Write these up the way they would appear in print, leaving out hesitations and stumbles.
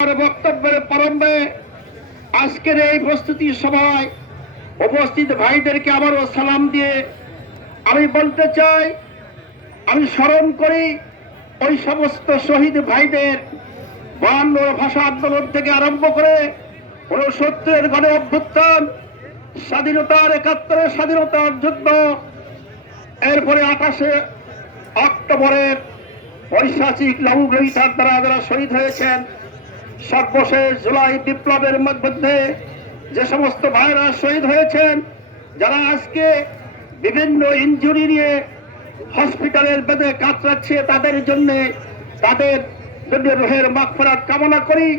বক্তব্যের প্রারম্ভে আজকের এই প্রস্তুতি সভায় উপস্থিত ভাইদেরকে আবারও সালাম দিয়ে আমি বলতে চাই, আমি স্মরণ করি ওই সমস্ত শহীদ ভাইদের 52 ভাষা আন্দোলন থেকে আরম্ভ করে 69-এর গণ অভ্যুত্থান, স্বাধীনতার 71-এর স্বাধীনতার যুদ্ধ, এরপরে 28শে অক্টোবরের পৈশাচিক লৌহগ্রহীতার দ্বারা যারা শহীদ হয়েছেন, সর্বশেষ জুলাই বিপ্লবের মধ্যে যে সমস্ত ভাইরা শহীদ হয়েছেন, যারা আজকে বিভিন্ন ইনজুরি নিয়ে হসপিটালের বেদে কাতরাচ্ছে, তাদের জন্য রোহের মাগফিরাত কামনা করি।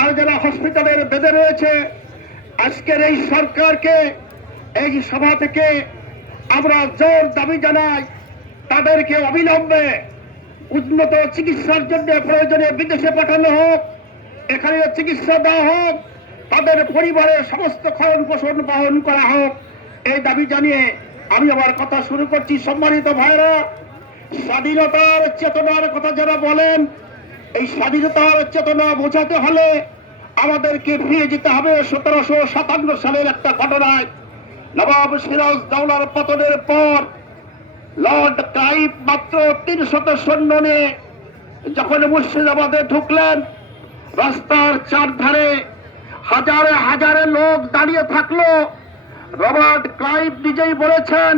আর যারা হসপিটালের বেদে রয়েছে, আজকের এই সরকারকে এই সভা থেকে আমরা জোর দাবি জানাই, তাদেরকে অবিলম্বে উন্নত চিকিৎসার জন্য প্রয়োজনে বিদেশে পাঠানো হোক, এখানে চিকিৎসা দেওয়া হোক, তাদের পরিবারের সমস্ত খরচ পোষণ বহন করা হোক, এই দাবি জানিয়ে আমি আমার কথা শুরু করছি। সম্মানিত ভাইরা, স্বাধীনতার চেতনার কথা যারা বলেন, এই স্বাধীনতার চেতনা বোঝাতে হলে আমাদেরকে ফিরে যেতে হবে 1757 সালের একটা ঘটনায়। নবাব সিরাজউদ্দৌলার পতনের পর লর্ড ক্লাইভ মাত্র 300 সৈন্য নিয়ে যখন মুর্শিদাবাদে ঢুকলেন, রাস্তার চারধারে হাজারে হাজারে লোক দাঁড়িয়ে থাকলো। রবার্ট ক্লাইভ নিজেই বলেছেন,